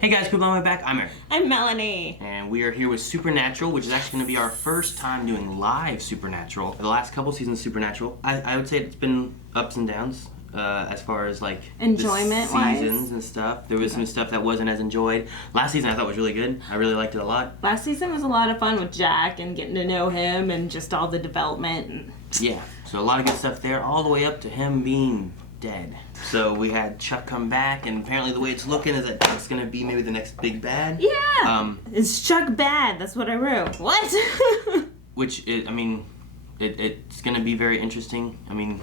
Hey guys, cool, I'm back. I'm Aaron. I'm Melanie. And we are here with Supernatural, which is actually going to be our first time doing live Supernatural. The last couple seasons of Supernatural, I would say it's been ups and downs as far as like enjoyment-wise, seasons and stuff. There was some stuff that wasn't as enjoyed. Last season I thought was really good. I really liked it a lot. Last season was a lot of fun with Jack and getting to know him and just all the development. Yeah, so a lot of good stuff there, all the way up to him being dead. So we had Chuck come back, and apparently the way it's looking is that Chuck's gonna be maybe the next big bad. Yeah. Is Chuck bad? That's what I wrote. What? It's gonna be very interesting. I mean,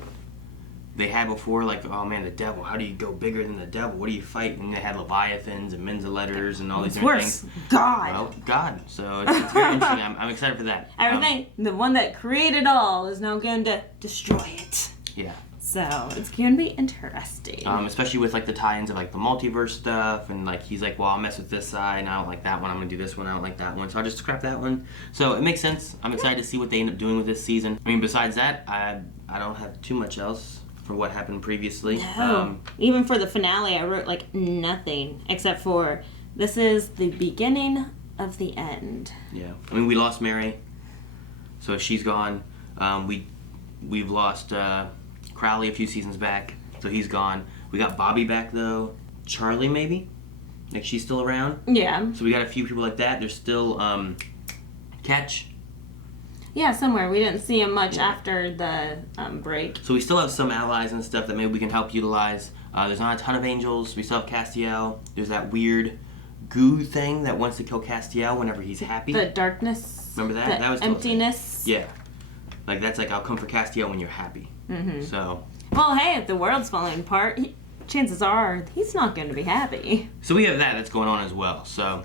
they had before like, oh man, the devil. How do you go bigger than the devil? What do you fight? And they had leviathans and Menzeleters and all these different things. God. Well, God. So it's very interesting. I'm excited for that. Everything. The one that created all is now going to destroy it. Yeah. So it's gonna be interesting. Especially with like the tie-ins of like the multiverse stuff, and like he's like, well, I'll mess with this side, and I don't like that one. I'm gonna do this one. I don't like that one, so I'll just scrap that one. So it makes sense. I'm excited to see what they end up doing with this season. I mean, besides that, I don't have too much else for what happened previously. No. Even for the finale, I wrote like nothing except for this is the beginning of the end. Yeah, I mean, we lost Mary, so she's gone. We've lost. Crowley a few seasons back, so he's gone. We got Bobby back though. Charlie maybe, like she's still around. Yeah. So we got a few people like that. There's still Catch. Yeah, somewhere we didn't see him much after the break. So we still have some allies and stuff that maybe we can help utilize. There's not a ton of angels. We still have Castiel. There's that weird goo thing that wants to kill Castiel whenever he's happy. The darkness. Remember that? That was emptiness. Yeah. Like that's like I'll come for Castiel when you're happy. Mm-hmm. So. Well, hey, if the world's falling apart, chances are he's not going to be happy. So we have that's going on as well. So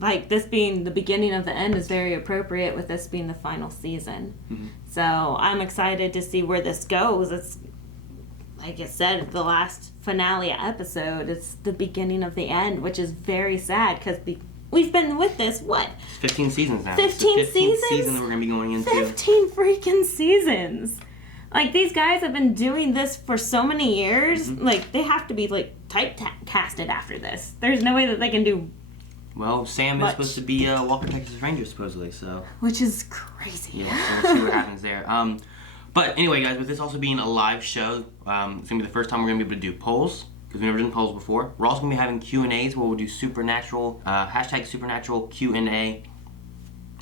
like this being the beginning of the end is very appropriate with this being the final season. Mm-hmm. So I'm excited to see where this goes. It's like I said, the last finale episode. It's the beginning of the end, which is very sad because we've been with this, what? It's 15 seasons now. 15 seasons? Season that we're going to be going into. 15 freaking seasons. Like, these guys have been doing this for so many years. Mm-hmm. Like, they have to be, like, typecasted after this. There's no way that they can do Well, Sam is supposed to be Walker, Texas Ranger, supposedly, so. Which is crazy. Yeah, so we'll see what happens there. But anyway, guys, with this also being a live show, it's going to be the first time we're going to be able to do polls. Because we've never done polls before. We're also going to be having Q&As where we'll do Supernatural, hashtag Supernatural Q&A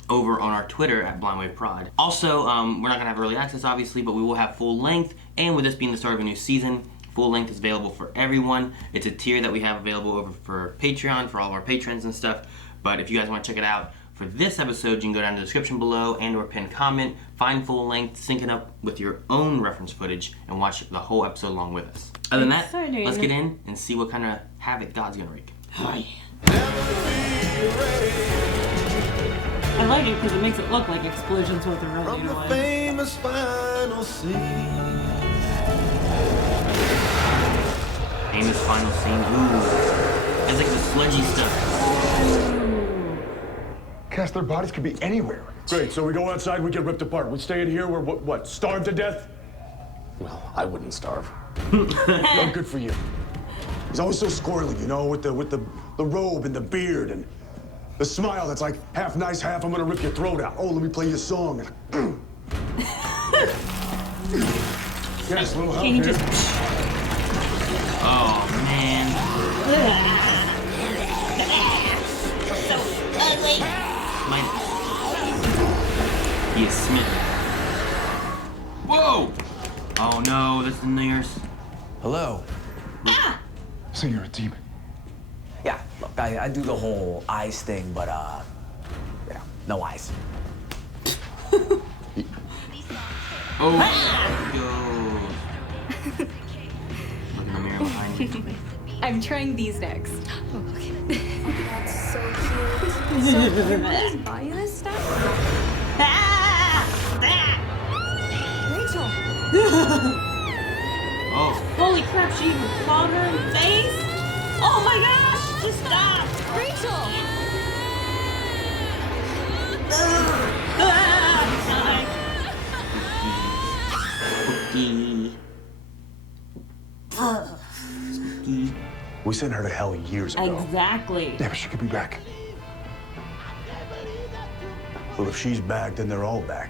over on our Twitter at BlindWaveProd. Also, we're not going to have early access, obviously, but we will have full length. And with this being the start of a new season, full length is available for everyone. It's a tier that we have available over for Patreon, for all of our patrons and stuff. But if you guys want to check it out, for this episode, you can go down to the description below and or pinned comment, find full length, sync it up with your own reference footage, and watch the whole episode along with us. Other than that, let's get in and see what kind of havoc God's gonna wreak. Oh, yeah. I like it because it makes it look like explosions with the road. From the famous final scene. Famous final scene. Ooh. It's like the sludgy stuff. Cast, their bodies could be anywhere. Great, so we go outside, we get ripped apart. We stay in here, we're what, starved to death? Well, I wouldn't starve. No, good for you. He's always so squirrely, you know, with the robe and the beard and the smile that's like half nice, half I'm gonna rip your throat out. Oh, let me play you a song. Yes, a little help here. Oh, man. So ugly. He is smitten. Whoa! Oh no, that's the nurse. Hello. Ah! So you're a demon. Yeah, look, I do the whole eyes thing, but, you know, no eyes. Oh, yo. Look in the mirror behind you. I'm trying these next. Oh, okay. That's so cute. So everybody's buying this stuff? Rachel! Oh. Holy crap, she even clawed her in the face? Oh my gosh, just stop! Rachel! Spooky. Spooky. We sent her to hell years ago. Exactly. Yeah, but she could be back. Well, if she's back, then they're all back.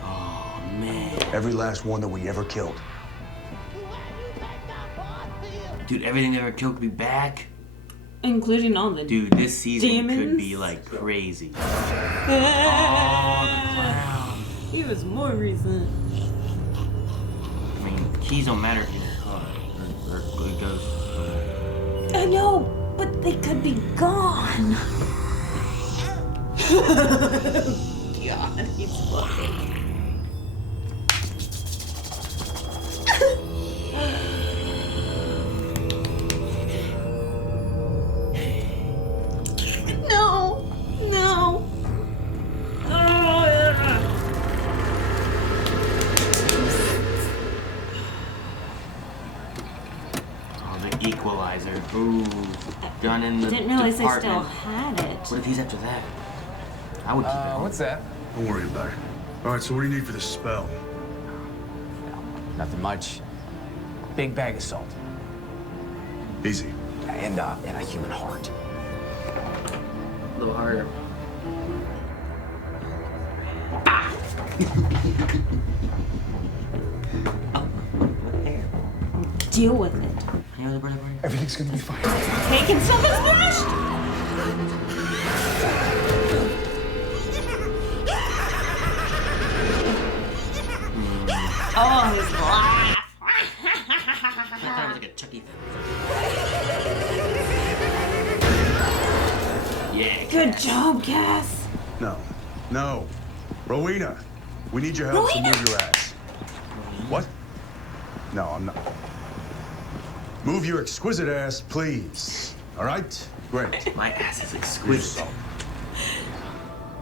Oh, man. Every last one that we ever killed. Dude, everything they ever killed could be back. Including all the Dude, this season demons? could be like crazy. He was more recent. I mean, keys don't matter if you're caught or it goes. I know, but they could be gone. God, he's funny. No, no. Oh, the equalizer. Ooh, done in the Didn't realize they still department. had it. What if he's after that? I would keep it. What's that? Don't worry about it. All right, so what do you need for this spell? Nothing much. Big bag of salt. Easy. And a human heart. A little harder. Deal with it. Everything's gonna be fine. Hey, can someone splash? Oh, his laugh. I thought it was like a Chucky thing. Yeah. Good job, Cass. No. No. Rowena, we need your help, so Rowena! move your ass. What? No, I'm not. Move your exquisite ass, please. All right? Great. My ass is exquisite.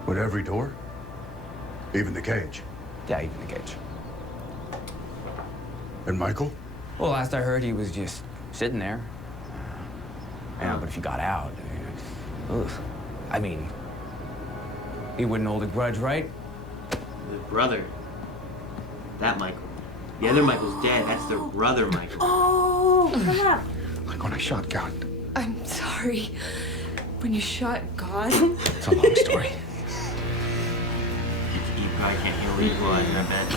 With every door? Even the cage? Yeah, even the cage. And Michael? Well, last I heard, he was just sitting there. Yeah, but if he got out, I mean, he wouldn't hold a grudge, right? The brother. That Michael. The other Michael's dead. That's the brother Michael. Oh, crap. Like when I shot God. I'm sorry. When you shot God? It's a long story. You probably can't hear the equalizer, I bet.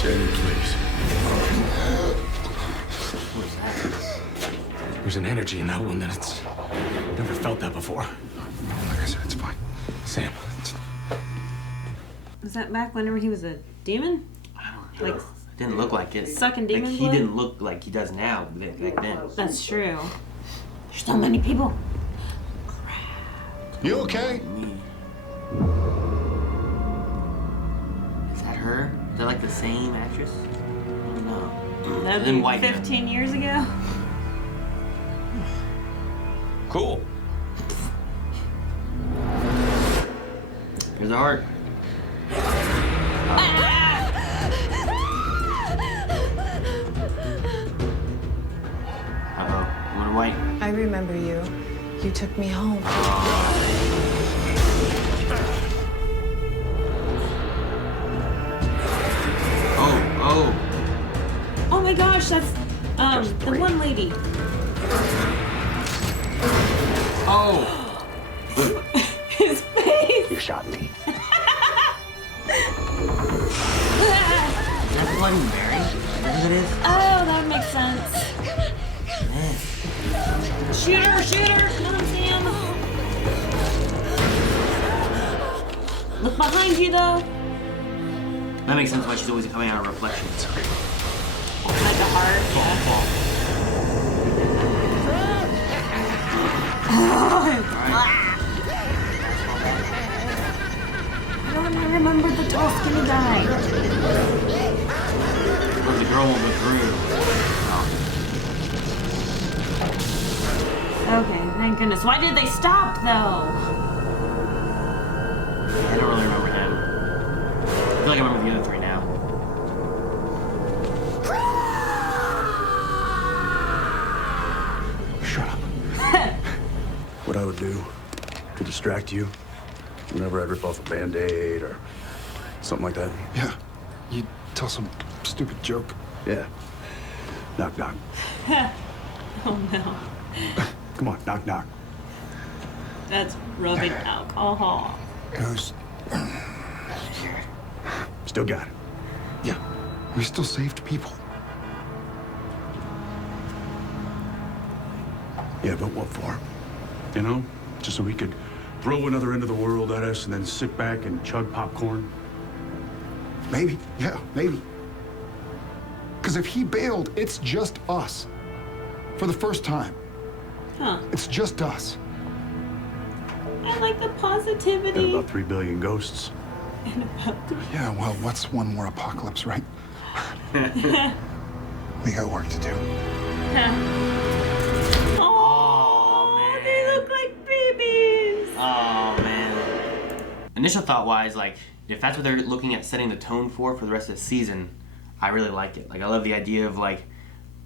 Jamie, please. What is that? There's an energy in that one that it's never felt that before. Like I said, it's fine. Sam, Was that back whenever he was a demon? I don't know. Like, It didn't look like it. sucking demon Like, he blood? didn't look like he does now back then. That's true. There's so many people. You okay? Is that her? Is that like the same actress? I don't know. That'd In be white now. 15 years ago. Cool. Here's the heart. Uh-oh. What a white. I remember you. You took me home. Oh. Oh my gosh, that's the one lady. Oh. His face. you shot me. Is that Bloody Mary? Is that what it is? Oh, that makes sense. Shoot her, shoot her. Come on, Sam. Look behind you, though. That makes sense why she's always coming out of reflections. Like a heart. I don't remember the tall, skinny guy. But the girl won't look through. Okay, thank goodness. Why did they stop, though? I don't really remember him. I feel like I remember the other three now. Shut up. What I would do to distract you whenever I'd rip off a Band-Aid or something like that. Yeah. You tell some stupid joke. Yeah. Knock, knock. Oh no. Come on, knock, knock. That's rubbing alcohol. Who's... Still got it. Yeah, we still saved people. Yeah, but what for? You know? Just so we could throw another end of the world at us and then sit back and chug popcorn? Maybe, yeah, maybe. Because if he bailed, it's just us. For the first time. Huh. It's just us. I like the And positivity. about 3 billion ghosts. Yeah, well, what's one more apocalypse, right? We got work to do. Oh, they look like babies. Oh man. Initial thought wise, like if that's what they're looking at setting the tone for the rest of the season, I really like it. Like I love the idea of like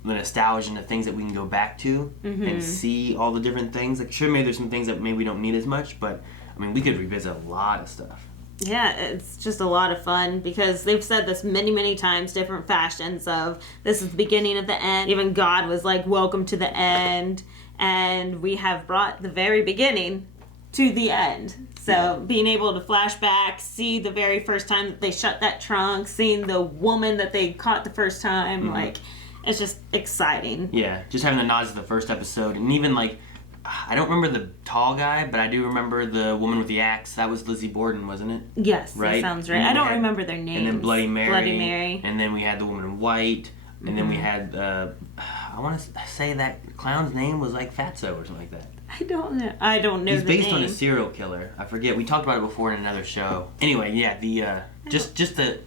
the nostalgia and the things that we can go back to and see all the different things. Like sure, maybe there's some things that maybe we don't need as much, but I mean we could revisit a lot of stuff. Yeah, it's just a lot of fun because they've said this many times, different fashions of this is the beginning of the end. Even God was like, welcome to the end. And we have brought the very beginning to the end. So being able to flash back, see the very first time that they shut that trunk, seeing the woman that they caught the first time, like, it's just exciting. Yeah, just having the nods to the first episode, and even like, I don't remember the tall guy, but I do remember the woman with the axe. That was Lizzie Borden, wasn't it? Yes, Right? that sounds right. And I then don't we had- remember their names. And then Bloody Mary. Bloody Mary. And then we had the woman in white. And then we had, I want to say that clown's name was like Fatso or something like that. I don't know. I don't know He's the based name. on a serial killer. I forget. We talked about it before in another show. Anyway, yeah, the just the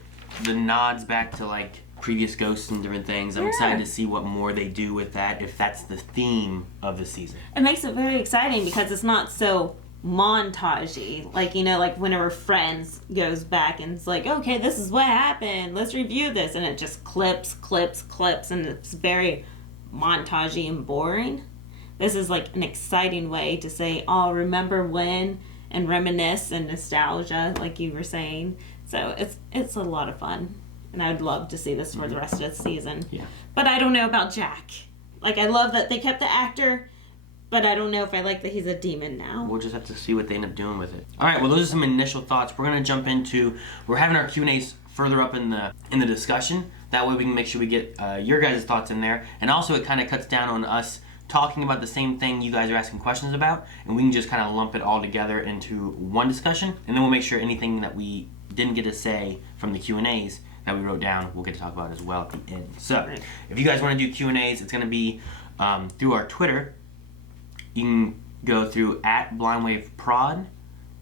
nods back to like previous ghosts and different things. I'm excited to see what more they do with that, if that's the theme of the season. It makes it very exciting because it's not so montagey. Like, you know, like whenever Friends goes back and it's like, okay, this is what happened. Let's review this. And it just clips. And it's very montagey and boring. This is like an exciting way to say, oh, remember when, and reminisce and nostalgia, like you were saying. So it's a lot of fun. And I'd love to see this for the rest of the season. Yeah. But I don't know about Jack. Like, I love that they kept the actor, but I don't know if I like that he's a demon now. We'll just have to see what they end up doing with it. All right, well, those are some initial thoughts. We're going to jump into, we're having our Q&As further up in the discussion. That way we can make sure we get your guys' thoughts in there. And also it kind of cuts down on us talking about the same thing you guys are asking questions about, and we can just kind of lump it all together into one discussion, and then we'll make sure anything that we didn't get to say from the Q&As that we wrote down, we'll get to talk about as well at the end. So, if you guys want to do Q&As, it's going to be through our Twitter. You can go through @BlindWaveProd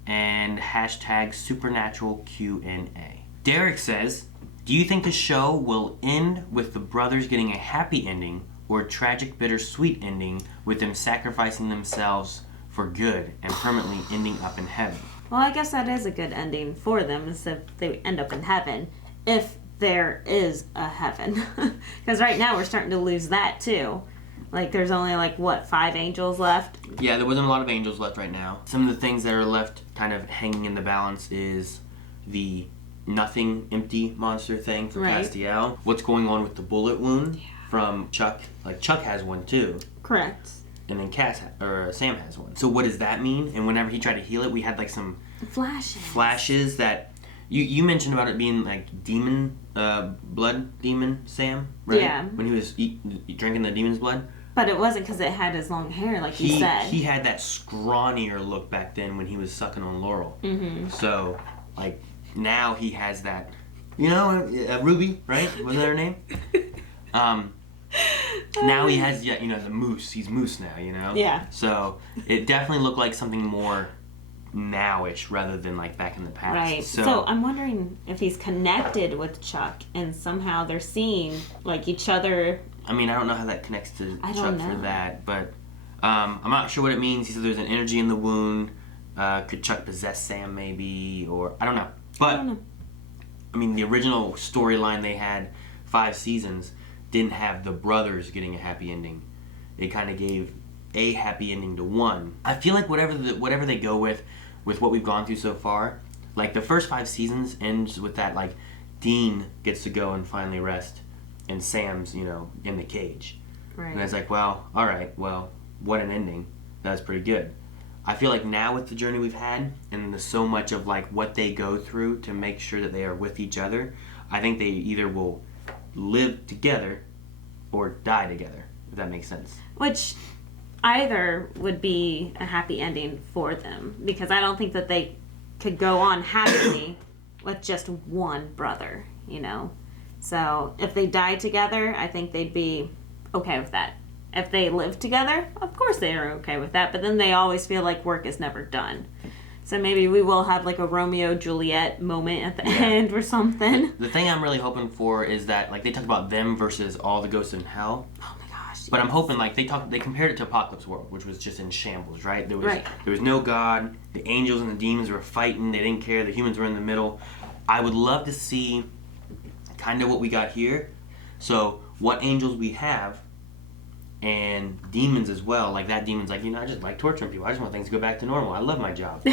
and #SupernaturalQ&A. Derek says, do you think the show will end with the brothers getting a happy ending or a tragic, bittersweet ending with them sacrificing themselves for good and permanently ending up in heaven? Well, I guess that is a good ending for them, is if they end up in heaven. If there is a heaven. Because right now we're starting to lose that too. Like there's only like, what, 5 angels left? Yeah, there wasn't a lot of angels left right now. Some of the things that are left kind of hanging in the balance is the nothing, empty monster thing for Right. Castiel. What's going on with the bullet wound from Chuck? Like Chuck has one too. Correct. And then Sam has one. So what does that mean? And whenever he tried to heal it, we had like some flashes that you mentioned about it being like demon, blood demon Sam, right? Yeah. When he was drinking the demon's blood. But it wasn't because it had his long hair, like you said. He had that scrawnier look back then when he was sucking on Laurel. Mm-hmm. So, like, now he has that, you know, Ruby, right? Wasn't that her name? Now he has, you know, the Moose. He's Moose now, you know? Yeah. So, it definitely looked like something more now-ish rather than, like, back in the past. Right. So I'm wondering if he's connected with Chuck and somehow they're seeing, like, each other. I mean, I don't know how that connects to I Chuck don't for know. that, but I'm not sure what it means. He said there's an energy in the wound. Could Chuck possess Sam maybe, or I don't know. But I don't know. I mean, the original storyline they had 5 seasons didn't have the brothers getting a happy ending. It kind of gave a happy ending to one. I feel like whatever they go with what we've gone through so far, like the first 5 seasons ends with that, like Dean gets to go and finally rest, and Sam's, you know, in the cage. Right. And it's like, well, all right, well, what an ending. That's pretty good. I feel like now with the journey we've had and the so much of like what they go through to make sure that they are with each other, I think they either will live together or die together, if that makes sense. Which either would be a happy ending for them, because I don't think that they could go on happily with just one brother, you know? So if they die together, I think they'd be okay with that. If they live together, of course they are okay with that, but then they always feel like work is never done. So maybe we will have like a Romeo-Juliet moment at the end or something. The thing I'm really hoping for is that, like, they talk about them versus all the ghosts in hell. Oh my gosh. But I'm hoping, like, they compared it to Apocalypse World, which was just in shambles, right? There was no God. The angels and the demons were fighting. They didn't care. The humans were in the middle. I would love to see kind of what we got here. So what angels we have, and demons as well. Like, that demon's like, I just like torturing people. I just want things to go back to normal. I love my job.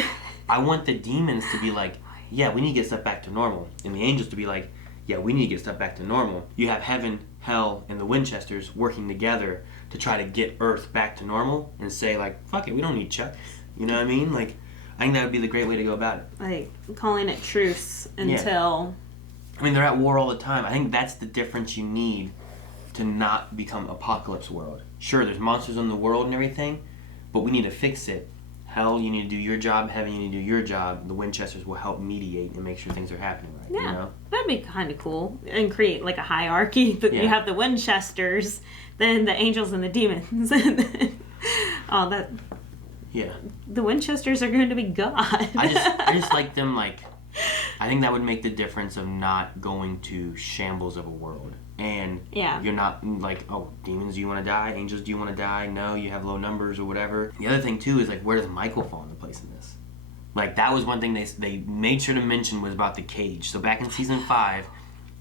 I want the demons to be like, yeah, we need to get stuff back to normal. And the angels to be like, yeah, we need to get stuff back to normal. You have heaven, hell, and the Winchesters working together to try to get Earth back to normal and say, like, fuck it, we don't need Chuck. You know what I mean? Like, I think that would be the great way to go about it. Like, calling it truce until... I mean, they're at war all the time. I think that's the difference you need to not become Apocalypse World. Sure, there's monsters in the world and everything, but we need to fix it. Hell, you need to do your job. Heaven, you need to do your job. The Winchesters will help mediate and make sure things are happening right. Yeah, you know? that'd be kind of cool. And create like a hierarchy. But you have the Winchesters, then the angels and the demons. And then, Yeah. The Winchesters are going to be God. I just like them, like, I think that would make the difference of not going to shambles of a world. And you're not like, oh, demons, do you want to die? Angels, do you want to die? No, you have low numbers or whatever. The other thing, too, is, like, where does Michael fall into place in this? Like, that was one thing they made sure to mention was about the cage. So back in season 5,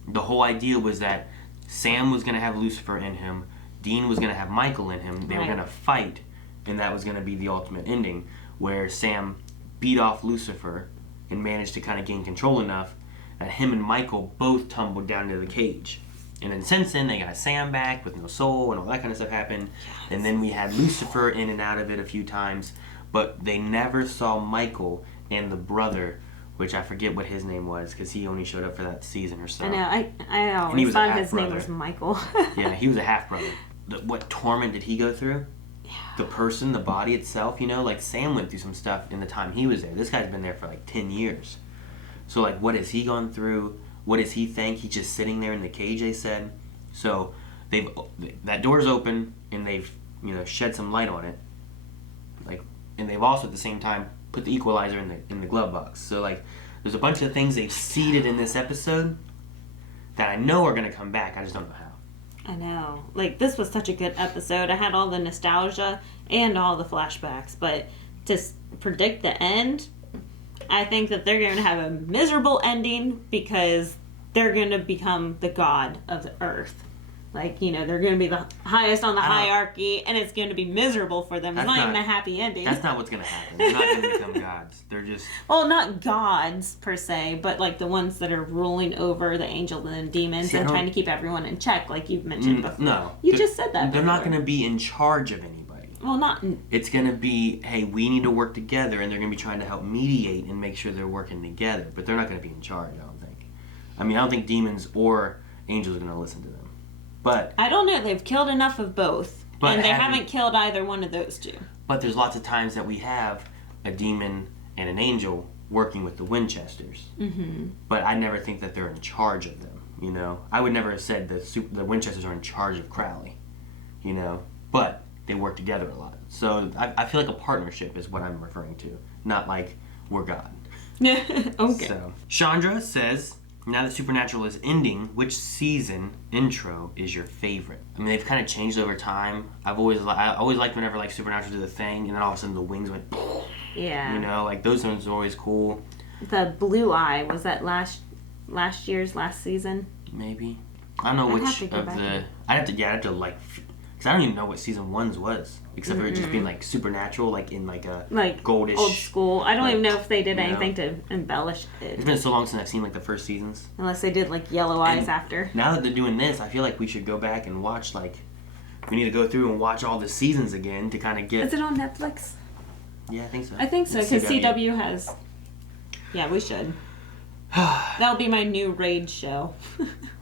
the whole idea was that Sam was going to have Lucifer in him. Dean was going to have Michael in him. They were going to fight, and that was going to be the ultimate ending, where Sam beat off Lucifer and managed to kind of gain control enough that him and Michael both tumbled down into the cage. And then since then, they got Sam back with no soul and all that kind of stuff happened. Yes. And then we had Lucifer in and out of it a few times. But they never saw Michael and the brother, which I forget what his name was because he only showed up for that season or so. I know. I always thought his name was Michael. Yeah, he was a half-brother. What torment did he go through? Yeah. The person, the body itself, like Sam went through some stuff in the time he was there. This guy's been there for like 10 years. So, like, what has he gone through? What does he think? He's just sitting there in the cage, they said. So that door's open, and they've shed some light on it. Like, and they've also at the same time put the equalizer in the glove box. So, like, there's a bunch of things they've seeded in this episode that I know are gonna come back. I just don't know how. I know. Like, this was such a good episode. I had all the nostalgia and all the flashbacks, but to predict the end, I think that they're going to have a miserable ending because they're going to become the god of the earth. Like, they're going to be the highest on the hierarchy, and it's going to be miserable for them. It's not even a happy ending. That's not what's going to happen. They're not going to become gods. They're just... Well, not gods, per se, but, like, the ones that are ruling over the angels and the demons and trying to keep everyone in check, like you've mentioned before. No. You just said that They're not going to be in charge of anybody. Well, not... It's going to be, hey, we need to work together, and they're going to be trying to help mediate and make sure they're working together. But they're not going to be in charge, I don't think. I mean, I don't think demons or angels are going to listen to them. But... I don't know. They've killed enough of both. And they haven't killed either one of those two. But there's lots of times that we have a demon and an angel working with the Winchesters. Mm-hmm. But I never think that they're in charge of them, I would never have said the Winchesters are in charge of Crowley, But... they work together a lot. So I feel like a partnership is what I'm referring to, not like we're God. Okay. So Chandra says, now that Supernatural is ending, which season intro is your favorite? I mean, they've kind of changed over time. I always liked whenever like Supernatural did the thing, and then all of a sudden the wings went. Yeah. Like those ones are always cool. The Blue Eye, was that last season? Maybe. I don't know which of the. I'd have to like. Because I don't even know what season 1's was. Except for it just being like supernatural, like in like a goldish... old school. I don't even know if they did anything to embellish it. It's been so long since I've seen like the first seasons. Unless they did like Yellow Eyes after. Now that they're doing this, I feel like we should go back and watch like we need to go through and watch all the seasons again to kind of get. Is it on Netflix? Yeah, I think so. I think so, because CW has. Yeah, we should. That'll be my new raid show.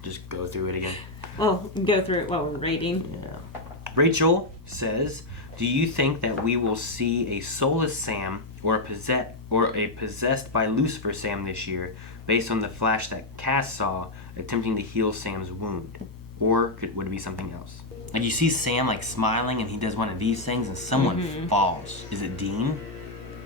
Just go through it again. Well, go through it while we're raiding. Yeah. Rachel says, "Do you think that we will see a soulless Sam or a possessed by Lucifer Sam this year, based on the flash that Cass saw attempting to heal Sam's wound, or would it be something else?" Like you see Sam like smiling, and he does one of these things, and someone falls. Is it Dean?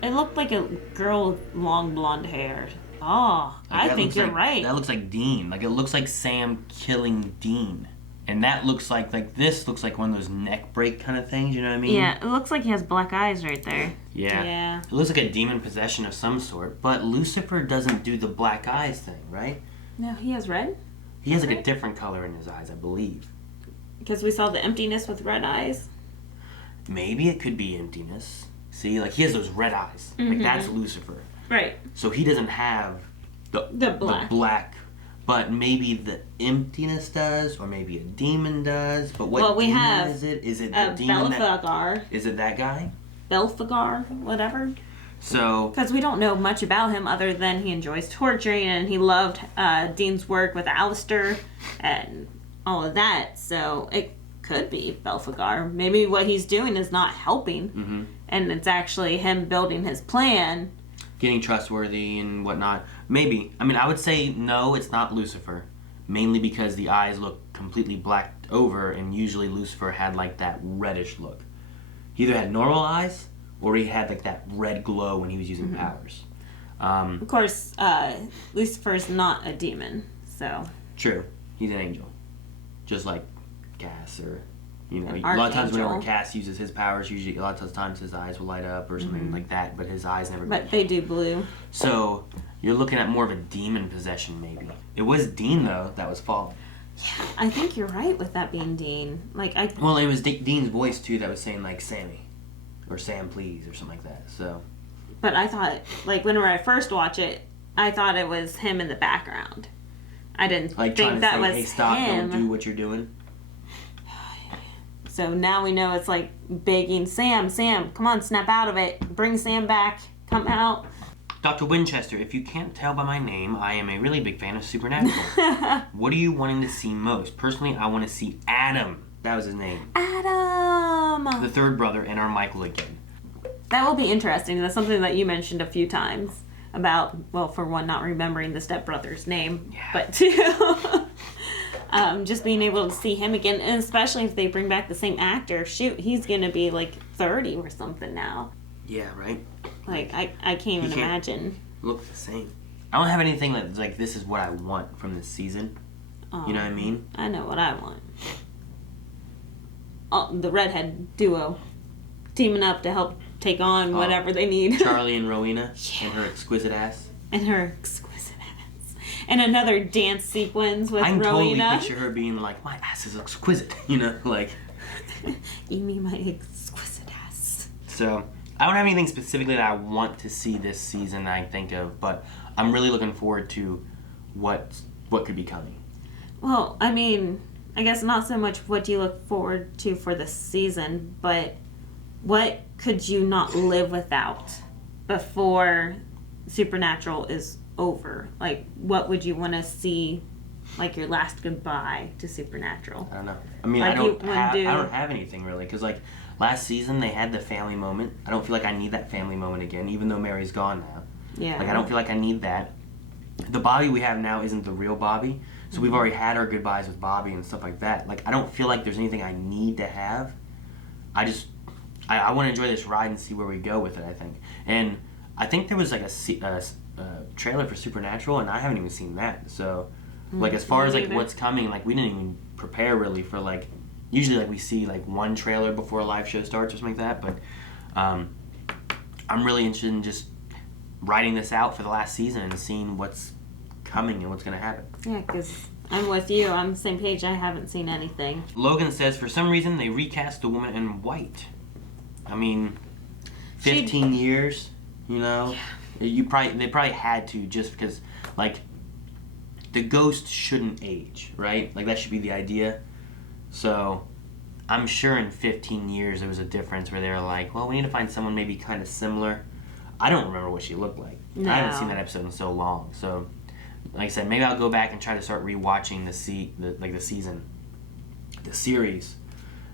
It looked like a girl with long blonde hair. Oh, Like, I think you're right. That looks like Dean. Like it looks like Sam killing Dean. And that looks like this looks like one of those neck break kind of things, you know what I mean? Yeah, it looks like he has black eyes right there. Yeah. Yeah. It looks like a demon possession of some sort, but Lucifer doesn't do the black eyes thing, right? No, he has red? He has like a different color in his eyes, I believe. Because we saw the emptiness with red eyes. Maybe it could be emptiness. See, like he has those red eyes. Like that's Lucifer. Right. So he doesn't have the black. But maybe the emptiness does, or maybe a demon does. But what we demon have is it? Is it the demon Belphegor. Is it that guy? Belphegor, whatever. So... Because we don't know much about him other than he enjoys torturing and he loved Dean's work with Alistair and all of that. So it could be Belphegor. Maybe what he's doing is not helping. And it's actually him building his plan. Getting trustworthy and whatnot. Maybe. I mean, I would say no, it's not Lucifer. Mainly because the eyes look completely blacked over, and usually Lucifer had like that reddish look. He either had normal eyes, or he had like that red glow when he was using powers. Of course, Lucifer's not a demon, so... True. He's an angel. Just like Cass, or... You know, An a lot of times archangel. whenever Cass uses his powers, usually a lot of times his eyes will light up or something like that, but his eyes never. But they do blue. So you're looking at more of a demon possession, maybe. It was Dean though that was falling. Yeah, I think you're right with that being Dean. Well, it was Dean's voice too that was saying like Sammy, or Sam please, or something like that. So. But I thought, like, whenever I first watched it, I thought it was him in the background. I didn't like think that was hey, stop! him. Don't do what you're doing. So now we know it's like begging Sam, come on, snap out of it. Bring Sam back. Come out. Dr. Winchester, if you can't tell by my name, I am a really big fan of Supernatural. What are you wanting to see most? Personally, I want to see Adam. That was his name. Adam! The third brother, and our Michael again. That will be interesting. That's something that you mentioned a few times about, well, for one, not remembering the stepbrother's name, but two... just being able to see him again, and especially if they bring back the same actor. Shoot, he's gonna be like 30 or something now. Yeah, right? Like, I can't even imagine. Look the same. I don't have anything that's like, this is what I want from this season. You know what I mean? I know what I want. Oh, the redhead duo teaming up to help take on whatever they need. Charlie and Rowena and her exquisite ass. And her exquisite ass. And another dance sequence with I can Rowena. totally picture her being like, my ass is exquisite, you know, like. You mean my exquisite ass. So, I don't have anything specifically that I want to see this season that I think of, but I'm really looking forward to what could be coming. Well, I mean, I guess not so much what do you look forward to for the season, but what could you not live without before Supernatural is over? Like, what would you want to see, like your last goodbye to Supernatural? I don't know. I mean, Like I don't have anything really, because like last season they had the family moment. I don't feel like I need that family moment again, even though Mary's gone now. Yeah. Like I don't feel like I need that. The Bobby we have now isn't the real Bobby, so we've already had our goodbyes with Bobby and stuff like that. Like I don't feel like there's anything I need to have. I want to enjoy this ride and see where we go with it. I think, and I think there was like a trailer for Supernatural, and I haven't even seen that. So, like as far as like what's coming, like we didn't even prepare really for like. Usually, like we see like one trailer before a live show starts or something like that. But I'm really interested in just writing this out for the last season and seeing what's coming and what's gonna happen. Yeah, because I'm with you. I'm on the same page. I haven't seen anything. Logan says for some reason they recast the woman in white. I mean, 15 years, you know. Yeah. They probably had to, just because like the ghost shouldn't age, right? Like that should be the idea. So I'm sure in 15 years there was a difference where they were like, well, we need to find someone maybe kind of similar. I don't remember what she looked like. No. I haven't seen that episode in so long. So, like I said, maybe I'll go back and try to start rewatching the series,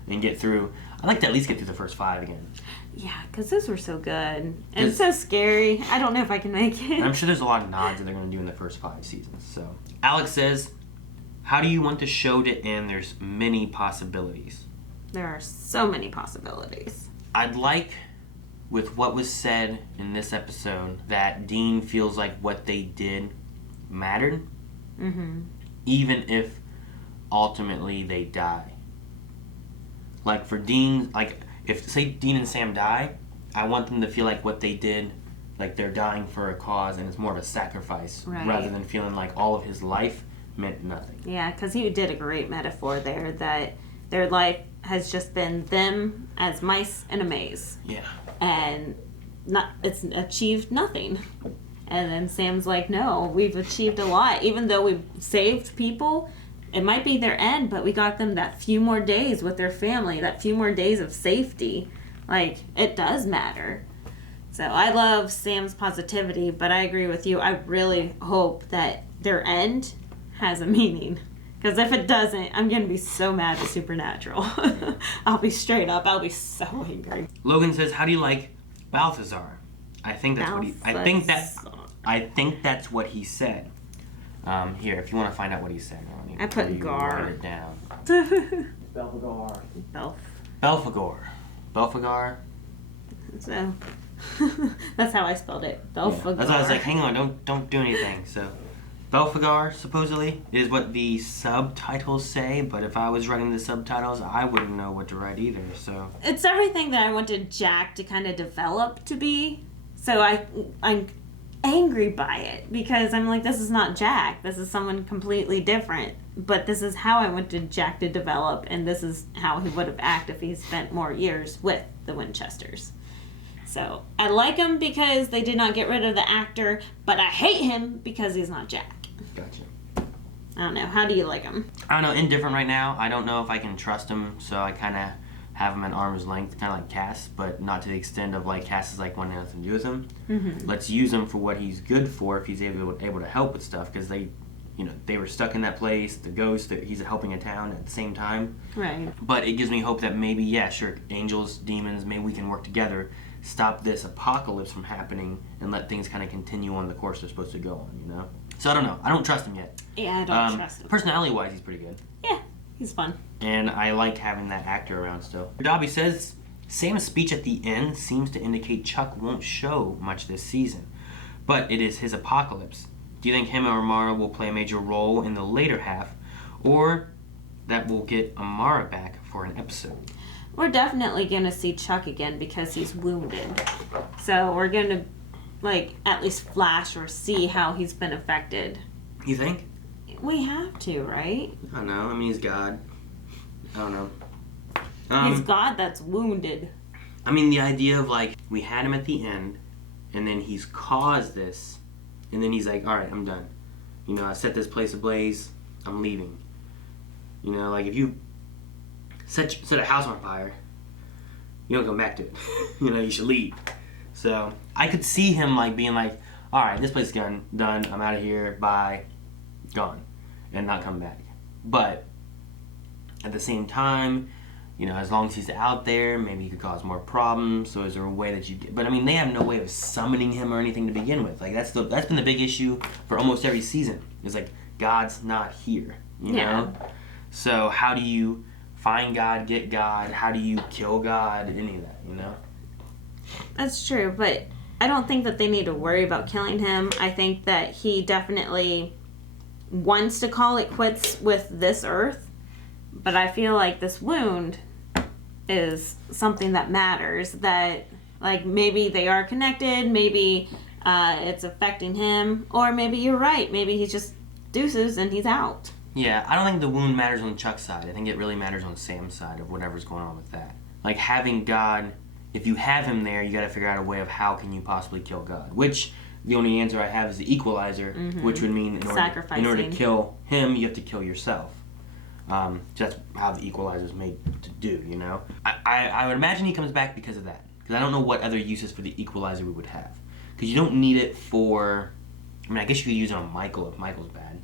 and get through. I'd like to at least get through the first 5 again. Yeah, because those were so good. And it's so scary. I don't know if I can make it. I'm sure there's a lot of nods that they're going to do in the first 5 seasons. So, Alex says, how do you want the show to end? There's many possibilities. There are so many possibilities. I'd like, with what was said in this episode, that Dean feels like what they did mattered. Mm-hmm. Even if ultimately they die. Like for Dean, like if say Dean and Sam die, I want them to feel like what they did, like they're dying for a cause and it's more of a sacrifice, right, rather than feeling like all of his life meant nothing. Yeah, because he did a great metaphor there, that their life has just been them as mice in a maze. Yeah. And it's achieved nothing. And then Sam's like, no, we've achieved a lot. Even though we've saved people, it might be their end, but we got them that few more days with their family, that few more days of safety. Like, it does matter. So I love Sam's positivity, but I agree with you. I really hope that their end has a meaning. Because if it doesn't, I'm going to be so mad at Supernatural. I'll be straight up. I'll be so angry. Logan says, how do you like Balthazar? I think that's what he... I think that's what he said. Here, if you want to find out what he said, I put Gar. Write it down. Belphegor. Belphegor. So, that's how I spelled it. Belphegor. Yeah. That's why I was like, hang on, don't do anything. So, Belphegor, supposedly, is what the subtitles say, but if I was writing the subtitles, I wouldn't know what to write either, so... It's everything that I wanted Jack to kind of develop to be, so I'm angry by it, because I'm like, this is not Jack, this is someone completely different, but this is how I wanted Jack to develop, and this is how he would have acted if he spent more years with the Winchesters. So, I like him because they did not get rid of the actor, but I hate him because he's not Jack. Gotcha. I don't know, how do you like him? I don't know, indifferent right now. I don't know if I can trust him, so I kind of have him at arm's length, kind of like Cass, but not to the extent of like Cass is like wanting nothing to do with him. Mm-hmm. Let's use him for what he's good for if he's able to help with stuff, because they were stuck in that place, the ghost, he's helping a town at the same time. Right. But it gives me hope that maybe, yeah, sure, angels, demons, maybe we can work together, stop this apocalypse from happening, and let things kind of continue on the course they're supposed to go on, So I don't know. I don't trust him yet. Yeah, I don't trust him. Personality-wise, he's pretty good. Yeah, he's fun. And I like having that actor around still. Dobby says, Sam's speech at the end seems to indicate Chuck won't show much this season, but it is his apocalypse. Do you think him or Amara will play a major role in the later half, or that we'll get Amara back for an episode? We're definitely going to see Chuck again because he's wounded. So we're going to, at least flash or see how he's been affected. You think? We have to, right? I don't know. I mean, he's God. I don't know. He's God that's wounded. I mean, the idea of, we had him at the end, and then he's caused this, and then he's like, all right, I'm done. I set this place ablaze, I'm leaving. If you set a house on fire, you don't come back to it. You should leave. So, I could see him, being like, all right, this place is done, I'm out of here, bye, gone, and not come back. But, at the same time, as long as he's out there, maybe he could cause more problems. So is there a way that you get... But, I mean, they have no way of summoning him or anything to begin with. That's been the big issue for almost every season. It's God's not here, you know? So how do you find God, get God? How do you kill God? Any of that, That's true, but I don't think that they need to worry about killing him. I think that he definitely wants to call it quits with this Earth. But I feel like this wound is something that matters, that maybe they are connected, maybe it's affecting him, or maybe you're right, maybe he's just deuces and he's out. Yeah, I don't think the wound matters on Chuck's side. I think it really matters on Sam's side of whatever's going on with that. Having God, if you have him there, you got to figure out a way of how can you possibly kill God, which the only answer I have is the equalizer, which would mean in order to kill him, you have to kill yourself. That's how the Equalizer was made to do, you know? I would imagine he comes back because of that. Because I don't know what other uses for the Equalizer we would have. Because you don't need it for... I mean, I guess you could use it on Michael if Michael's bad.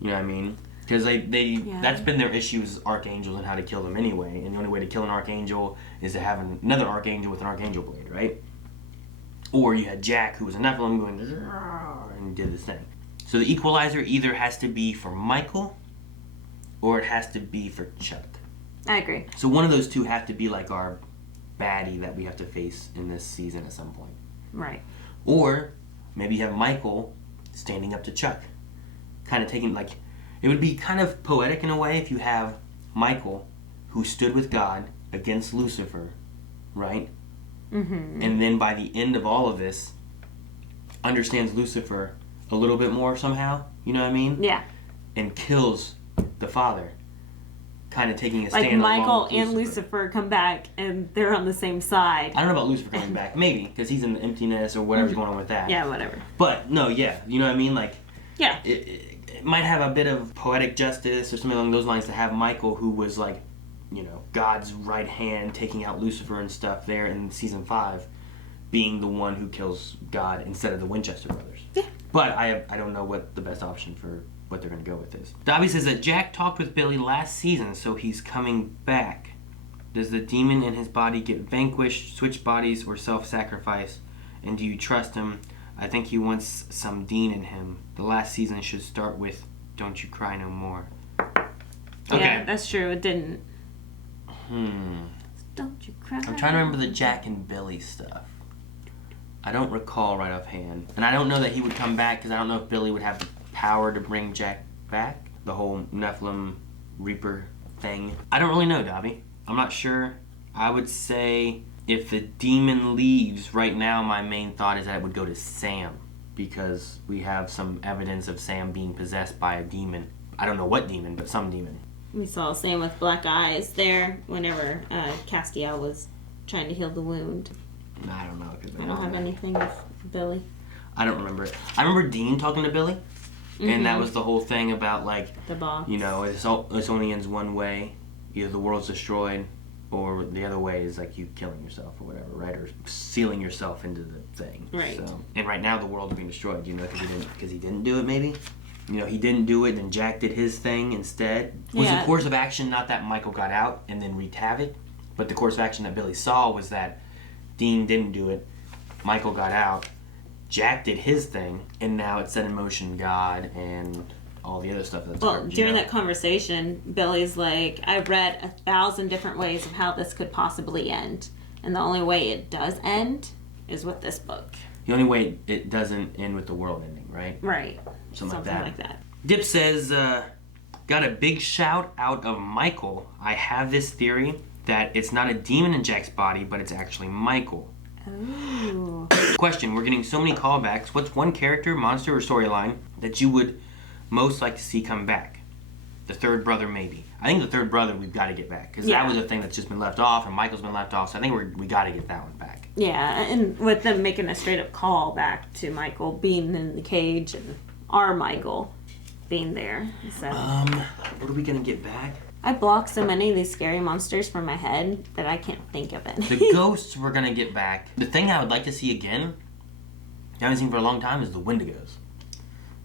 You know what I mean? Because that's been their issue is archangels and how to kill them anyway. And the only way to kill an archangel is to have another archangel with an archangel blade, right? Or you had Jack, who was a Nephilim, going and did this thing. So the Equalizer either has to be for Michael, or it has to be for Chuck. I agree. So one of those two have to be like our baddie that we have to face in this season at some point. Right. Or maybe you have Michael standing up to Chuck. Kind of taking, like, it would be kind of poetic in a way if you have Michael, who stood with God against Lucifer, right? Mm-hmm. And then by the end of all of this, understands Lucifer a little bit more somehow, you know what I mean? Yeah. And kills the father. Kind of taking a stand like Michael and Lucifer come back and they're on the same side. I don't know about Lucifer coming back. Maybe, because he's in the emptiness or whatever's going on with that. Yeah, whatever. But, no, yeah. You know what I mean? Like, yeah. It might have a bit of poetic justice or something along those lines to have Michael, who was like, you know, God's right hand taking out Lucifer and stuff there in season 5, being the one who kills God instead of the Winchester brothers. Yeah. But I don't know what the best option for what they're going to go with is. Dobby says that Jack talked with Billy last season, so he's coming back. Does the demon in his body get vanquished, switch bodies, or self-sacrifice? And do you trust him? I think he wants some Dean in him. The last season should start with Don't You Cry No More. Okay. Yeah, that's true. It didn't. Don't you cry. I'm trying to remember the Jack and Billy stuff. I don't recall right offhand. And I don't know that he would come back because I don't know if Billy would have the power to bring Jack back. The whole Nephilim Reaper thing. I don't really know, Dobby. I'm not sure. I would say if the demon leaves, right now my main thought is that it would go to Sam. Because we have some evidence of Sam being possessed by a demon. I don't know what demon, but some demon. We saw Sam with black eyes there whenever Castiel was trying to heal the wound. I don't know. I don't have anything with Billy. I don't remember it. I remember Dean talking to Billy. Mm-hmm. And that was the whole thing about, like, the box. You know, it's only ends one way. Either the world's destroyed, or the other way is, like, you killing yourself or whatever, right? Or sealing yourself into the thing. Right. So, and right now the world's being destroyed, you know, because he didn't do it, maybe? You know, he didn't do it, and Jack did his thing instead. Was the course of action not that Michael got out and then wreaked havoc, but the course of action that Billy saw was that Dean didn't do it, Michael got out, Jack did his thing, and now it set in motion God and all the other stuff that's during that conversation, Billy's like, I read 1,000 different ways of how this could possibly end, and the only way it does end is with this book. The only way it doesn't end with the world ending, right? Right. Something like that. Dip says, got a big shout out of Michael. I have this theory that it's not a demon in Jack's body, but it's actually Michael. Oh. Question, we're getting so many callbacks. What's one character, monster, or storyline that you would most like to see come back? The third brother, maybe. I think the third brother we've got to get back. Because that was a thing that's just been left off, and Michael's been left off, so I think we got to get that one back. Yeah, and with them making a straight up call back to Michael being in the cage and our Michael being there. So. What are we going to get back? I blocked so many of these scary monsters from my head that I can't think of it. The ghosts we're going to get back. The thing I would like to see again, I haven't seen for a long time, is the Wendigos.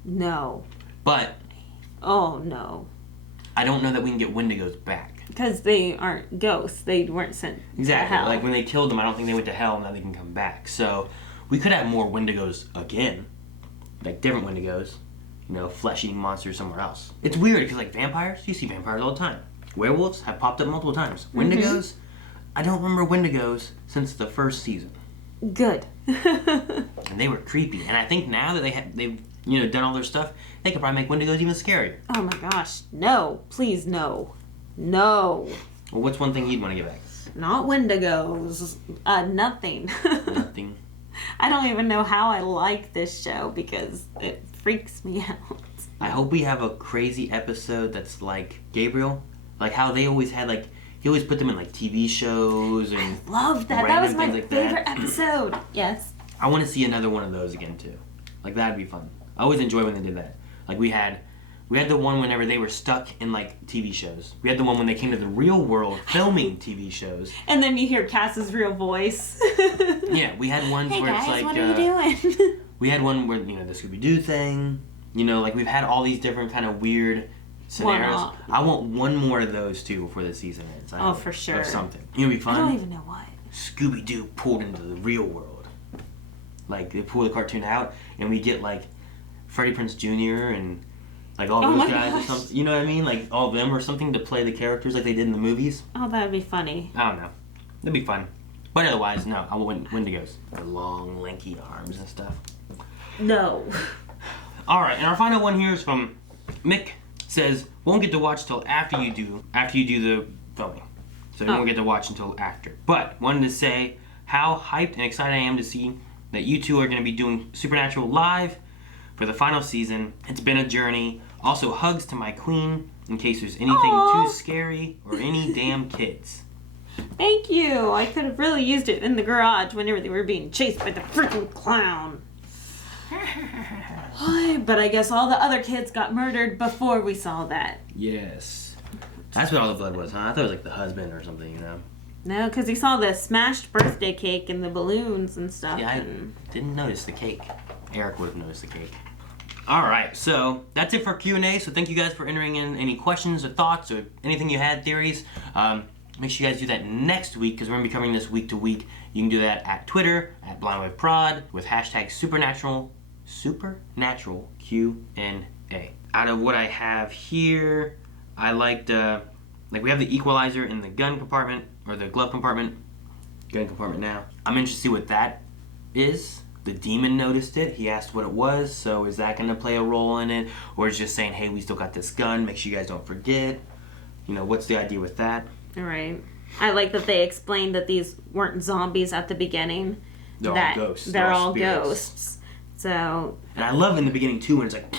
No. But. Oh, no. I don't know that we can get Wendigos back. Because they aren't ghosts. They weren't sent to hell. Like when they killed them, I don't think they went to hell, and now they can come back. So we could have more Wendigos again. Like different Wendigos. You know, flesh-eating monsters somewhere else. It's weird because like vampires, you see vampires all the time. Werewolves have popped up multiple times. Wendigos, I don't remember Wendigos since the first season. Good. And they were creepy. And I think now that they've done all their stuff, they could probably make Wendigos even scarier. Oh my gosh, no. Please, no. No. Well, what's one thing you'd want to get back? Not Wendigos. Nothing. Nothing. I don't even know how I like this show because it freaks me out. I hope we have a crazy episode that's like Gabriel. Like how they always had like, he always put them in like TV shows and I love that. That was my favorite episode. Yes. I want to see another one of those again too. Like that'd be fun. I always enjoy when they did that. Like we had We had the one whenever they were stuck in like TV shows. We had the one when they came to the real world filming TV shows. And then you hear Cass's real voice. Yeah, we had ones Hey where guys, it's like what are you doing? we had one where, you know, the Scooby-Doo thing. You know, like we've had all these different kind of weird scenarios. One-off. I want one more of those too before the season ends. Oh, for sure. Of something. You know, it'd be fun. I don't even know what. Scooby-Doo pulled into the real world. Like they pull the cartoon out, and we get like Freddie Prinze Jr. and like all Oh those my guys or gosh. something. You know what I mean? Like all of them or something to play the characters like they did in the movies. Oh, that would be funny. I don't know. That'd be fun. But otherwise, no. I want Wendigos. The long, lanky arms and stuff. No. All right, and our final one here is from Mick. Says won't get to watch till after you do the filming, so you won't get to watch until after. But wanted to say how hyped and excited I am to see that you two are going to be doing Supernatural live for the final season. It's been a journey. Also, hugs to my queen in case there's anything Aw. too scary or any damn kids. Thank you. I could have really used it in the garage whenever they were being chased by the freaking clown. But I guess all the other kids got murdered before we saw that. Yes. That's what all the blood was, huh? I thought it was like the husband or something, you know? No, because he saw the smashed birthday cake and the balloons and stuff. Yeah, I and... didn't notice the cake. Eric would have noticed the cake. All right, so that's it for Q&A. So thank you guys for entering in any questions or thoughts or anything you had, theories. Make sure you guys do that next week because we're going to be covering this week to week. You can do that at Twitter, at BlindWaveProd, with hashtag Supernatural Q&A. Out of what I have here, I liked, like we have the equalizer in the gun compartment, or the glove compartment. Gun compartment now. I'm interested to see what that is. The demon noticed it. He asked what it was, so is that going to play a role in it? Or is just saying, hey, we still got this gun, make sure you guys don't forget. You know, what's the idea with that? All right. I like that they explained that these weren't zombies at the beginning. They're that all ghosts. They're all spirits. ghosts. So... And I love in the beginning, too, when it's like...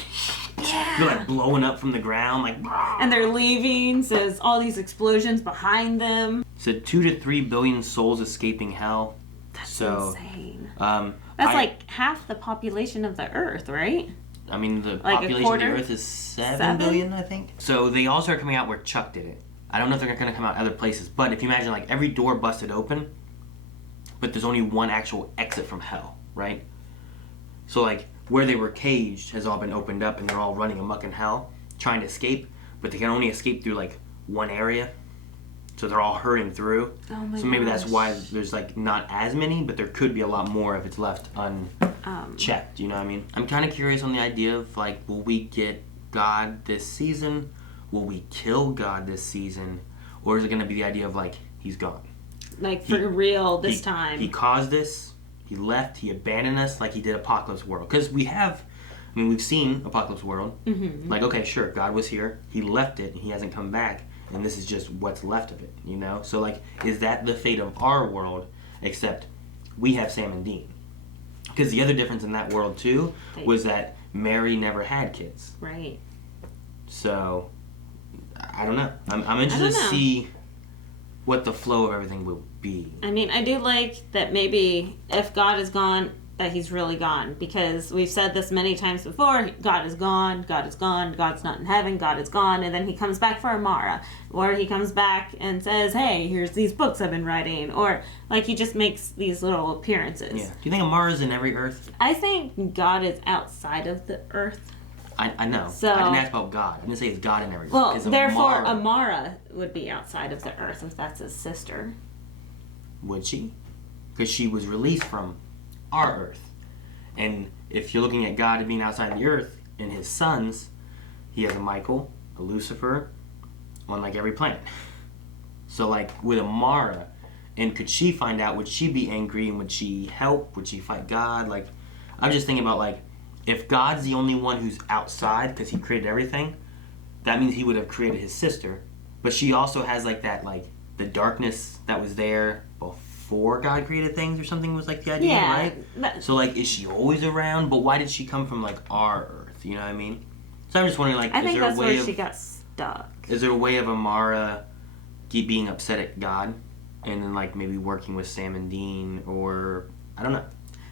They're like blowing up from the ground, like... And they're leaving, so there's all these explosions behind them. Said 2 to 3 billion souls escaping hell. That's So, insane. I- That's like half the population of the Earth, right? I mean, the Like a population of the quarter? Earth is 7 7? billion, I think. So they also are coming out where Chuck did it. I don't know if they're going to come out other places, but if you imagine like every door busted open, but there's only one actual exit from hell, right? So like where they were caged has all been opened up and they're all running amok in hell, trying to escape, but they can only escape through like one area. So they're all hurting through. Oh my So maybe that's gosh. why there's like not as many, but there could be a lot more if it's left unchecked. You know what I mean? I'm kind of curious on the idea of like, will we get God this season? Will we kill God this season? Or is it going to be the idea of like, he's gone? Like for real this He- time. He caused this. He left. He abandoned us like he did Apocalypse World. Because we have, I mean, we've seen Apocalypse World. Mm-hmm. Like, okay, sure, God was here. He left it. And he hasn't come back. And this is just what's left of it, you know? So, like, is that the fate of our world, except we have Sam and Dean? Because the other difference in that world, too, was that Mary never had kids. Right. So, I don't know. I'm interested to know. see what the flow of everything will be. I mean, I do like that maybe if God is gone, that he's really gone. Because we've said this many times before, God is gone, God is gone, God's not in heaven, God is gone. And then he comes back for Amara. Or he comes back and says, hey, here's these books I've been writing. Or, like, he just makes these little appearances. Yeah. Do you think Amara's in every Earth? I think God is outside of the earth. I know. So- I didn't ask about God. I didn't say is God in every Earth. Well, Is therefore, Amara would be outside of the earth if that's his sister. Would she? Because she was released from our Earth. And if you're looking at God being outside the Earth and his sons, he has a Michael, a Lucifer, on like every planet. So like with Amara, and could she find out, would she be angry and would she help? Would she fight God? Like, I'm just thinking about like, if God's the only one who's outside because he created everything, that means he would have created his sister. But she also has like that, like the darkness that was there before God created things or something was like the idea, Yeah, right? but- So like, is she always around? But why did she come from like our Earth? You know what I mean? So I'm just wondering, like, I is think there a that's way where of she got stuck. is there a way of Amara being upset at God and then like maybe working with Sam and Dean, or I don't know.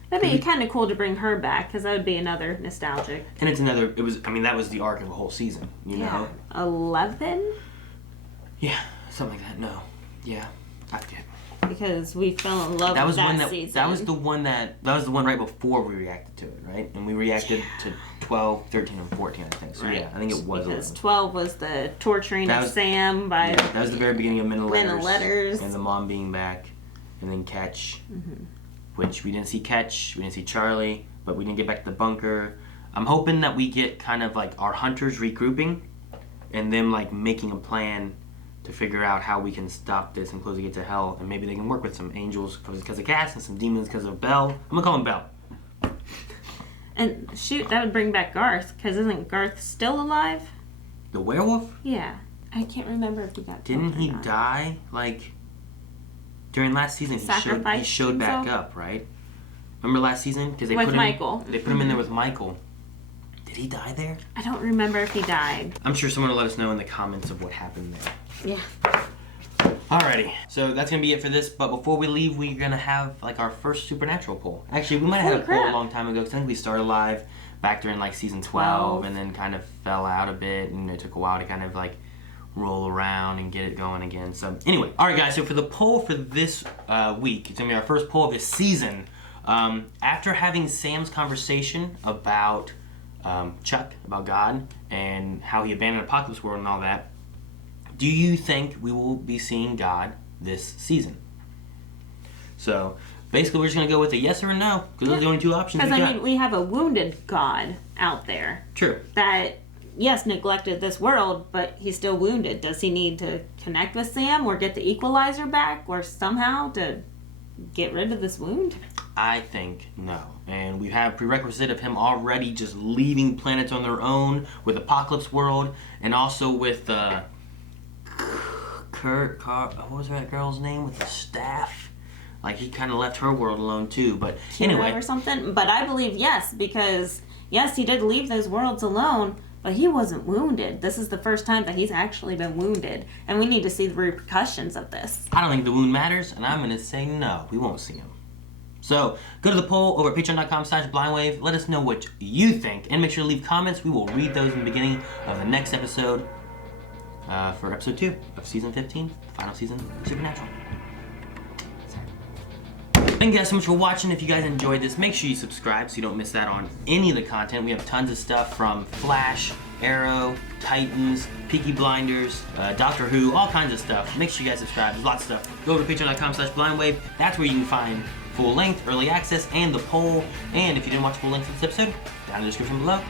That That'd be kind of cool to bring her back, because that would be another nostalgic. And it's another, that was the arc of a whole season, you know? 11? Yeah, something like that. No. Yeah, I forget. Because we fell in love with that season. That was the one right before we reacted to it, right? And we reacted to 12, 13, and 14, I think. So right. yeah, I think it was because 11. 12 was the torturing of Sam by... Yeah, that was the very beginning of Men of Letters. And the mom being back. And then Catch. Which we didn't see Catch. We didn't see Charlie. But we didn't get back to the bunker. I'm hoping that we get kind of like our hunters regrouping. And them like making a plan to figure out how we can stop this and close the gates of hell, and maybe they can work with some angels because of Cass and some demons because of Belle. I'm gonna call him Belle. And shoot, that would bring back Garth, because isn't Garth still alive? The werewolf? Yeah. I can't remember if he got Didn't killed or he not. die, like, during last season? He showed back up, right? Remember last season? Because they With put him, Michael. They put him in there with Michael. Did he die there? I don't remember if he died. I'm sure someone will let us know in the comments of what happened there. Yeah. Alrighty, so that's gonna be it for this. But before we leave, we're gonna have like our first supernatural poll. Actually, we might have had a poll a long time ago because I think we started live back during like season 12 and then kind of fell out a bit, and it took a while to kind of like roll around and get it going again. So anyway, alright guys, so for the poll for this week, it's gonna be our first poll of this season. After having Sam's conversation about Chuck, about God, and how he abandoned Apocalypse World and all that, do you think we will be seeing God this season? So, basically we're just going to go with a yes or a no, because those are the only two options Because, we I got. mean, we have a wounded God out there. True. That, yes, neglected this world, but he's still wounded. Does he need to connect with Sam or get the equalizer back or somehow to get rid of this wound? I think no. And we have prerequisite of him already just leaving planets on their own with Apocalypse World, and also with what was that girl's name with the staff? Like he kind of left her world alone too. But anyway, or something. But I believe yes, because yes, he did leave those worlds alone, but he wasn't wounded. This is the first time that he's actually been wounded, and we need to see the repercussions of this. I don't think the wound matters, and I'm going to say no. We won't see him. So, go to the poll over at patreon.com/blindwave. Let us know what you think, and make sure to leave comments. We will read those in the beginning of the next episode for episode 2 of season 15, the final season of Supernatural. Thank you guys so much for watching. If you guys enjoyed this, make sure you subscribe so you don't miss out on any of the content. We have tons of stuff from Flash, Arrow, Titans, Peaky Blinders, Doctor Who, all kinds of stuff. Make sure you guys subscribe. There's lots of stuff. Go over to patreon.com/blindwave. That's where you can find full length, early access, and the poll. And if you didn't watch full length of this episode, down in the description below,